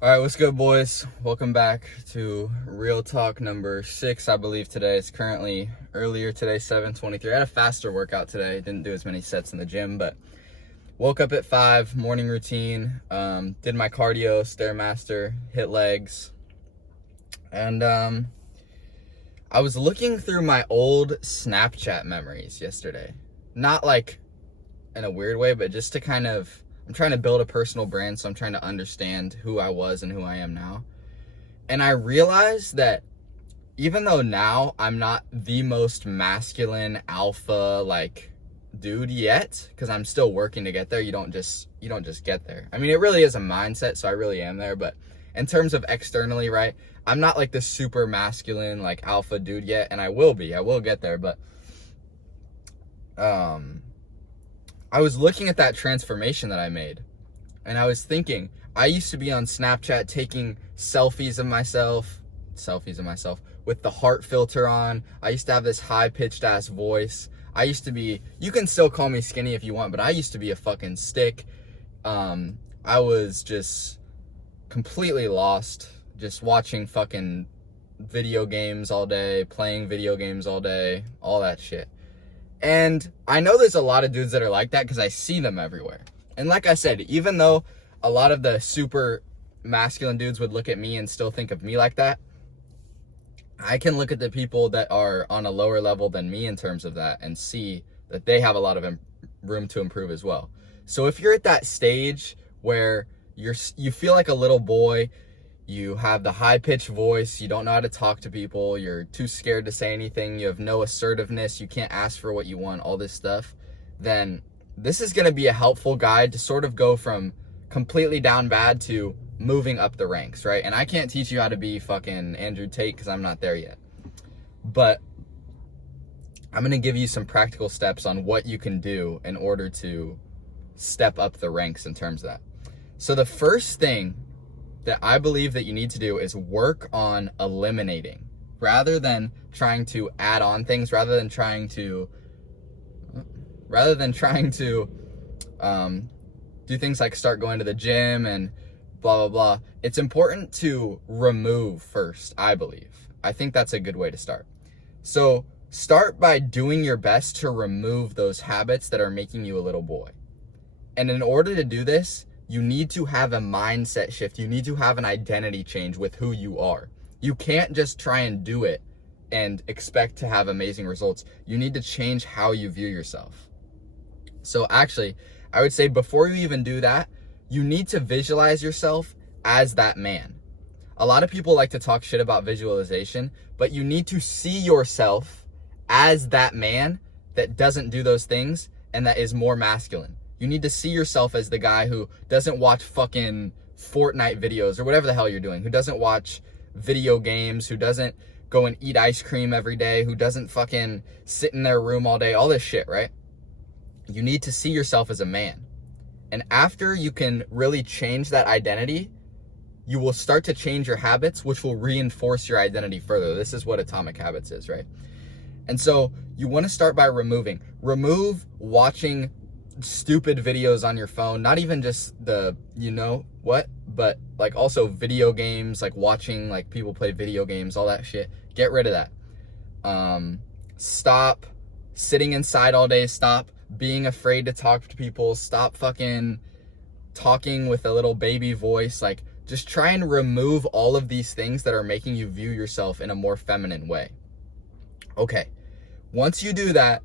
All right, what's good, boys? Welcome back to Real Talk number 6, I believe today. It's currently earlier today, 7:23. I had a faster workout today. Didn't do as many sets in the gym, but woke up at 5, morning routine, did my cardio, Stairmaster, hit legs, and I was looking through my old Snapchat memories yesterday. Not like in a weird way, but just to I'm trying to build a personal brand, so I'm trying to understand who I was and who I am now. And I realized that even though now I'm not the most masculine alpha dude yet, because I'm still working to get there. You don't just get there. I mean, it really is a mindset, so I really am there. But in terms of externally, right, I'm not like this super masculine alpha dude yet, and I will get there. But I was looking at that transformation that I made, and I was thinking, I used to be on Snapchat taking selfies of myself with the heart filter on. I used to have this high-pitched ass voice. I used to be, you can still call me skinny if you want, but I used to be a fucking stick. I was just completely lost, just watching fucking video games all day, playing video games all day, all that shit. And I know there's a lot of dudes that are like that because I see them everywhere. And like I said, even though a lot of the super masculine dudes would look at me and still think of me like that, I can look at the people that are on a lower level than me in terms of that and see that they have a lot of room to improve as well. So if you're at that stage where you feel like a little boy, you have the high-pitched voice, you don't know how to talk to people, you're too scared to say anything, you have no assertiveness, you can't ask for what you want, all this stuff, then this is going to be a helpful guide to sort of go from completely down bad to moving up the ranks, right? And I can't teach you how to be fucking Andrew Tate because I'm not there yet. But I'm going to give you some practical steps on what you can do in order to step up the ranks in terms of that. So the first thing that I believe that you need to do is work on eliminating rather than trying to add on things, rather than trying to do things like start going to the gym and blah, blah, blah. It's important to remove first, I believe. I think that's a good way to start. So start by doing your best to remove those habits that are making you a little boy. And in order to do this, you need to have a mindset shift. You need to have an identity change with who you are. You can't just try and do it and expect to have amazing results. You need to change how you view yourself. So actually, I would say before you even do that, you need to visualize yourself as that man. A lot of people like to talk shit about visualization, but you need to see yourself as that man that doesn't do those things and that is more masculine. You need to see yourself as the guy who doesn't watch fucking Fortnite videos or whatever the hell you're doing, who doesn't watch video games, who doesn't go and eat ice cream every day, who doesn't fucking sit in their room all day, all this shit, right? You need to see yourself as a man. And after you can really change that identity, you will start to change your habits, which will reinforce your identity further. This is what Atomic Habits is, right? And so you want to start by remove watching stupid videos on your phone, not even just the but like also video games, like watching like people play video games, all that shit. Get rid of that. Stop sitting inside all day. Stop being afraid to talk to people. Stop fucking talking with a little baby voice. Like, just try and remove all of these things that are making you view yourself in a more feminine way. Okay, once you do that,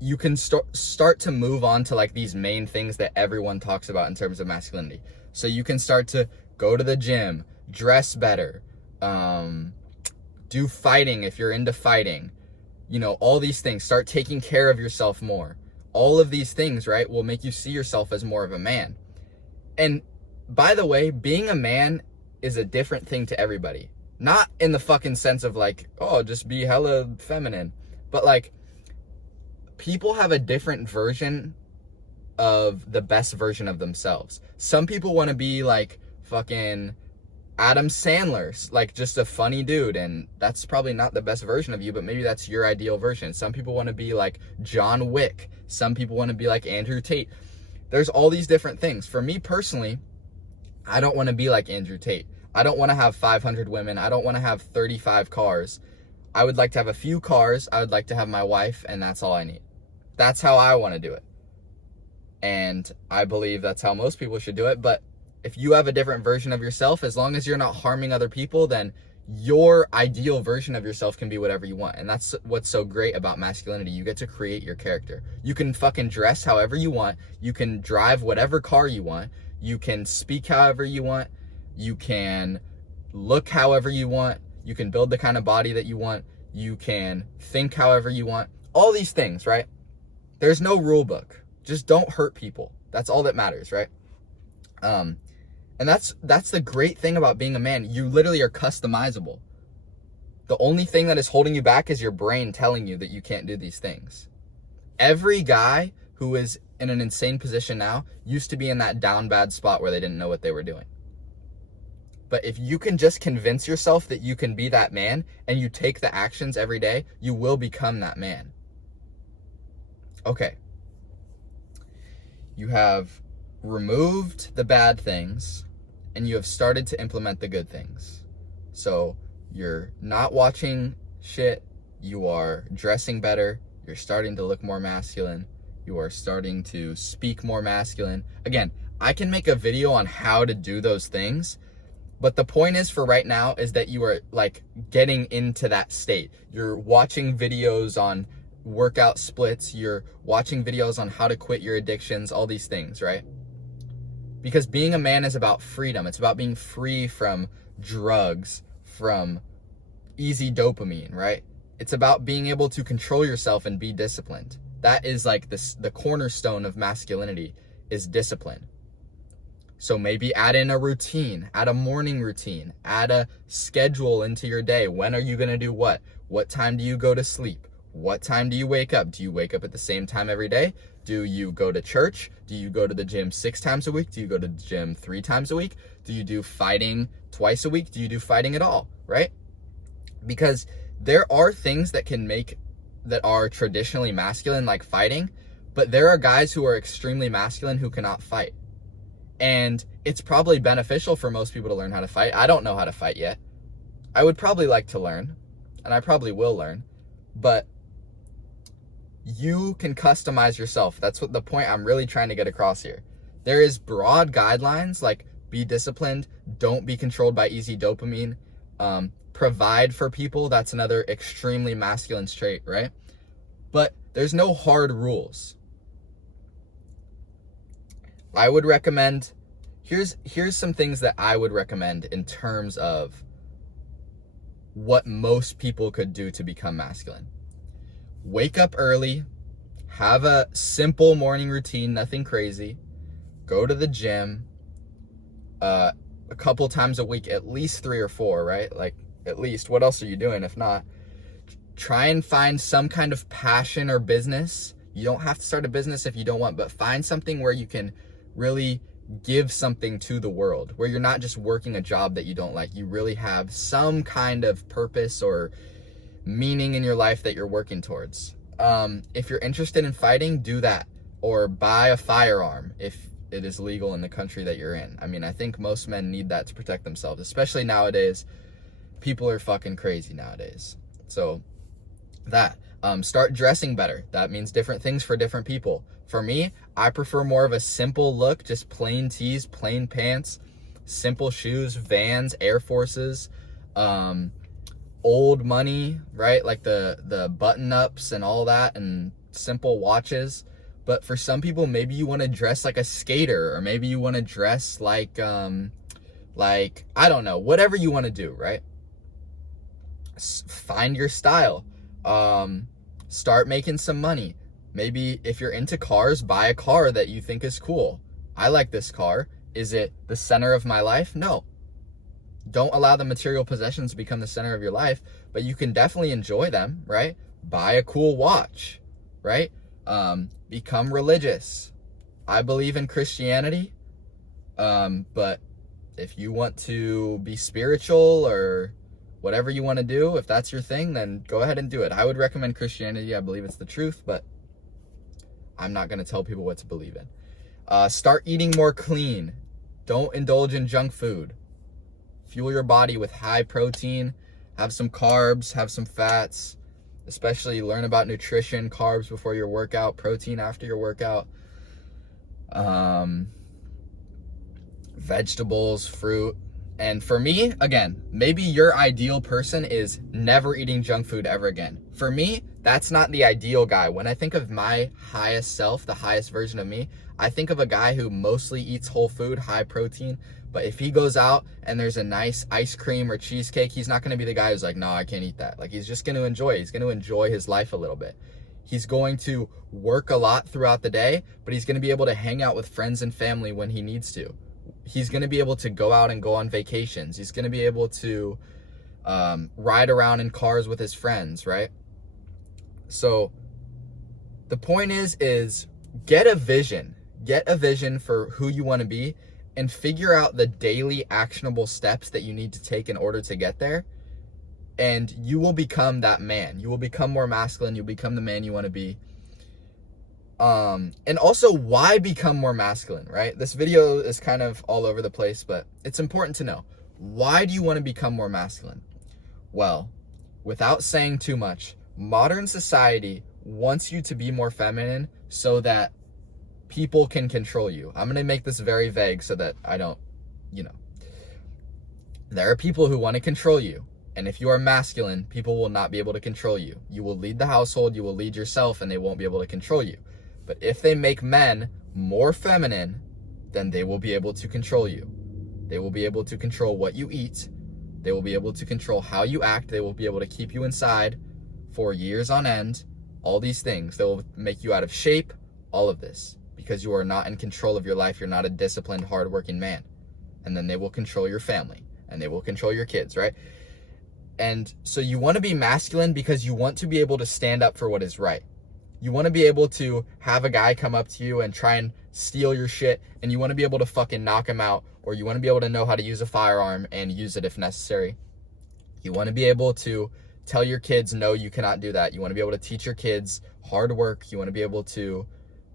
you can start to move on to like these main things that everyone talks about in terms of masculinity. So you can start to go to the gym, dress better, do fighting if you're into fighting, all these things. Start taking care of yourself more. All of these things, right, will make you see yourself as more of a man. And by the way, being a man is a different thing to everybody. Not in the fucking sense of like, oh, just be hella feminine, but like, people have a different version of the best version of themselves. Some people want to be like fucking Adam Sandler, like just a funny dude, and that's probably not the best version of you, but maybe that's your ideal version. Some people want to be like John Wick. Some people want to be like Andrew Tate. There's all these different things. For me personally, I don't want to be like Andrew Tate. I don't want to have 500 women. I don't want to have 35 cars. I would like to have a few cars. I would like to have my wife, and that's all I need. That's how I want to do it. And I believe that's how most people should do it. But if you have a different version of yourself, as long as you're not harming other people, then your ideal version of yourself can be whatever you want. And that's what's so great about masculinity. You get to create your character. You can fucking dress however you want. You can drive whatever car you want. You can speak however you want. You can look however you want. You can build the kind of body that you want. You can think however you want. All these things, right? There's no rule book. Just don't hurt people. That's all that matters, right? And that's the great thing about being a man. You literally are customizable. The only thing that is holding you back is your brain telling you that you can't do these things. Every guy who is in an insane position now used to be in that down bad spot where they didn't know what they were doing. But if you can just convince yourself that you can be that man and you take the actions every day, you will become that man. Okay. You have removed the bad things and you have started to implement the good things. So you're not watching shit. You are dressing better. You're starting to look more masculine. You are starting to speak more masculine. Again, I can make a video on how to do those things, but the point is for right now is that you are like getting into that state. You're watching videos on workout splits. You're watching videos on how to quit your addictions, all these things, right? Because being a man is about freedom. It's about being free from drugs, from easy dopamine, right? It's about being able to control yourself and be disciplined. That is like the cornerstone of masculinity is discipline. So maybe add in a routine, add a morning routine, add a schedule into your day. When are you going to do what? What time do you go to sleep? What time do you wake up? Do you wake up at the same time every day? Do you go to church? Do you go to the gym 6 times a week? Do you go to the gym 3 times a week? Do you do fighting twice a week? Do you do fighting at all, right? Because there are things that are traditionally masculine, like fighting, but there are guys who are extremely masculine who cannot fight. And it's probably beneficial for most people to learn how to fight. I don't know how to fight yet. I would probably like to learn, and I probably will learn, but you can customize yourself. That's what the point I'm really trying to get across here. There is broad guidelines like be disciplined, don't be controlled by easy dopamine, provide for people. That's another extremely masculine trait, right? But there's no hard rules. I would recommend, here's some things that I would recommend in terms of what most people could do to become masculine. Wake up early, have a simple morning routine, nothing crazy. Go to the gym a couple times a week, at least 3 or 4, right? Like at least, what else are you doing if not? Try and find some kind of passion or business. You don't have to start a business if you don't want, but find something where you can really give something to the world, where you're not just working a job that you don't like. You really have some kind of purpose or meaning in your life that you're working towards. If you're interested in fighting, do that, or buy a firearm if it is legal in the country that you're in. I mean, I think most men need that to protect themselves, especially nowadays. People are fucking crazy nowadays. So that, start dressing better. That means different things for different people. For me, I prefer more of a simple look, just plain tees, plain pants, simple shoes, Vans, Air Forces, old money, right? Like the button-ups and all that, and simple watches. But for some people, maybe you want to dress like a skater, or maybe you want to dress like I don't know, whatever you want to do, right? Find your style. Start making some money. Maybe if you're into cars, buy a car that you think is cool. I like this car. Is it the center of my life? No. Don't allow the material possessions to become the center of your life, but you can definitely enjoy them, right? Buy a cool watch, right? Become religious. I believe in Christianity, but if you want to be spiritual or whatever you want to do, if that's your thing, then go ahead and do it. I would recommend Christianity. I believe it's the truth, but I'm not going to tell people what to believe in. Start eating more clean. Don't indulge in junk food. Fuel your body with high protein, have some carbs, have some fats, especially learn about nutrition, carbs before your workout, protein after your workout, vegetables, fruit. And for me, again, maybe your ideal person is never eating junk food ever again. For me, that's not the ideal guy. When I think of my highest self, the highest version of me, I think of a guy who mostly eats whole food, high protein. But if he goes out and there's a nice ice cream or cheesecake, he's not going to be the guy who's like, no, I can't eat that. Like, he's just going to enjoy it. He's going to enjoy his life a little bit. He's going to work a lot throughout the day, but he's going to be able to hang out with friends and family when he needs to. He's going to be able to go out and go on vacations. He's going to be able to ride around in cars with his friends, right? So the point is get a vision. Get a vision for who you want to be and figure out the daily actionable steps that you need to take in order to get there. And you will become that man. You will become more masculine. You'll become the man you want to be. And also, why become more masculine, right? This video is kind of all over the place, but it's important to know. Why do you want to become more masculine? Well, without saying too much, modern society wants you to be more feminine so that people can control you. I'm going to make this very vague so that I don't, there are people who want to control you. And if you are masculine, people will not be able to control you. You will lead the household, you will lead yourself, and they won't be able to control you. But if they make men more feminine, then they will be able to control you. They will be able to control what you eat. They will be able to control how you act. They will be able to keep you inside for years on end. All these things. They will make you out of shape. All of this. Because you are not in control of your life. You're not a disciplined, hardworking man. And then they will control your family. And they will control your kids, right? And so you want to be masculine because you want to be able to stand up for what is right. You want to be able to have a guy come up to you and try and steal your shit, and you want to be able to fucking knock him out, or you want to be able to know how to use a firearm and use it if necessary. You want to be able to tell your kids, no, you cannot do that. You want to be able to teach your kids hard work. You want to be able to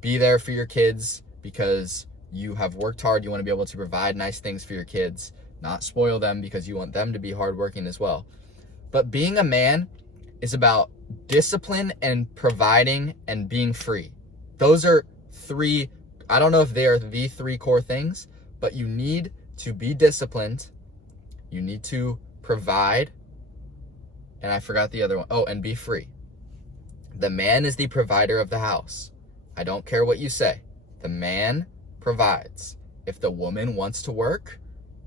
be there for your kids because you have worked hard. You want to be able to provide nice things for your kids, not spoil them because you want them to be hardworking as well. But being a man is about discipline and providing and being free. Those are three, I don't know if they are the three core things, but you need to be disciplined. You need to provide. And I forgot the other one. Oh, and be free. The man is the provider of the house. I don't care what you say. The man provides. If the woman wants to work,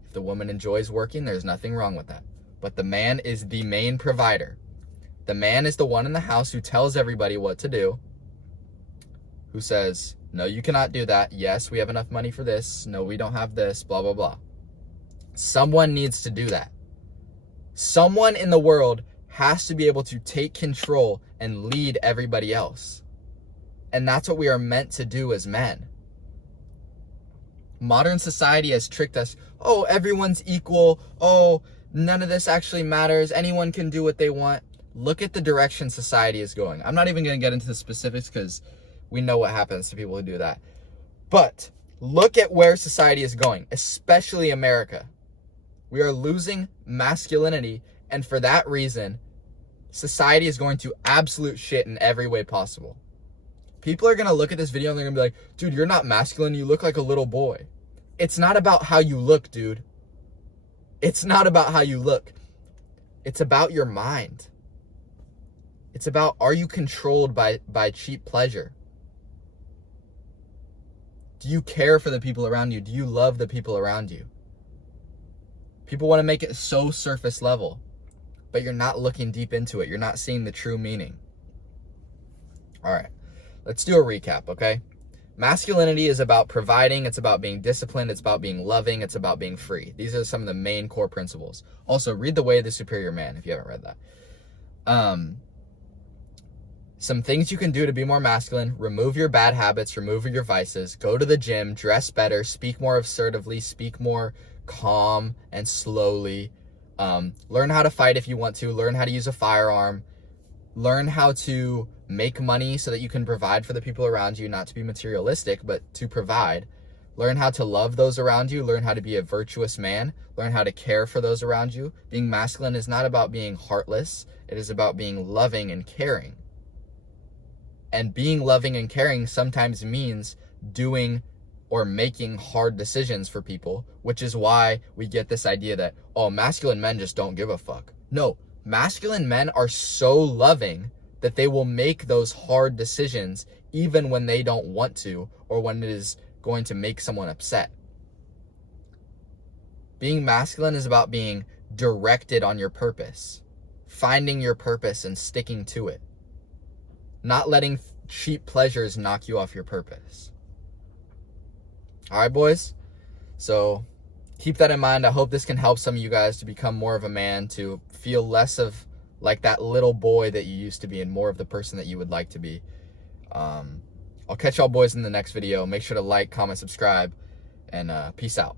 if the woman enjoys working, there's nothing wrong with that. But the man is the main provider. The man is the one in the house who tells everybody what to do, who says, no, you cannot do that. Yes, we have enough money for this. No, we don't have this, blah, blah, blah. Someone needs to do that. Someone in the world has to be able to take control and lead everybody else. And that's what we are meant to do as men. Modern society has tricked us. Oh, everyone's equal. Oh, none of this actually matters. Anyone can do what they want. Look at the direction society is going. I'm not even going to get into the specifics because we know what happens to people who do that. But look at where society is going, especially America. We are losing masculinity, and for that reason, society is going to absolute shit in every way possible. People are going to look at this video and they're going to be like, dude, you're not masculine. You look like a little boy. It's not about how you look, dude. It's not about how you look. It's about your mind. It's about, are you controlled by cheap pleasure? Do you care for the people around you? Do you love the people around you? People want to make it so surface level, but you're not looking deep into it. You're not seeing the true meaning. All right, let's do a recap, okay? Masculinity is about providing. It's about being disciplined. It's about being loving. It's about being free. These are some of the main core principles. Also, read The Way of the Superior Man if you haven't read that. Some things you can do to be more masculine: remove your bad habits, remove your vices, go to the gym, dress better, speak more assertively, speak more calm and slowly, learn how to fight if you want to, learn how to use a firearm, learn how to make money so that you can provide for the people around you, not to be materialistic, but to provide. Learn how to love those around you. Learn how to be a virtuous man. Learn how to care for those around you. Being masculine is not about being heartless. It is about being loving and caring. And being loving and caring sometimes means doing or making hard decisions for people, which is why we get this idea that, oh, masculine men just don't give a fuck. No, masculine men are so loving that they will make those hard decisions even when they don't want to, or when it is going to make someone upset. Being masculine is about being directed on your purpose, finding your purpose and sticking to it, not letting cheap pleasures knock you off your purpose. All right, boys? So keep that in mind. I hope this can help some of you guys to become more of a man, to feel less of like that little boy that you used to be and more of the person that you would like to be. I'll catch y'all boys in the next video. Make sure to like, comment, subscribe, and peace out.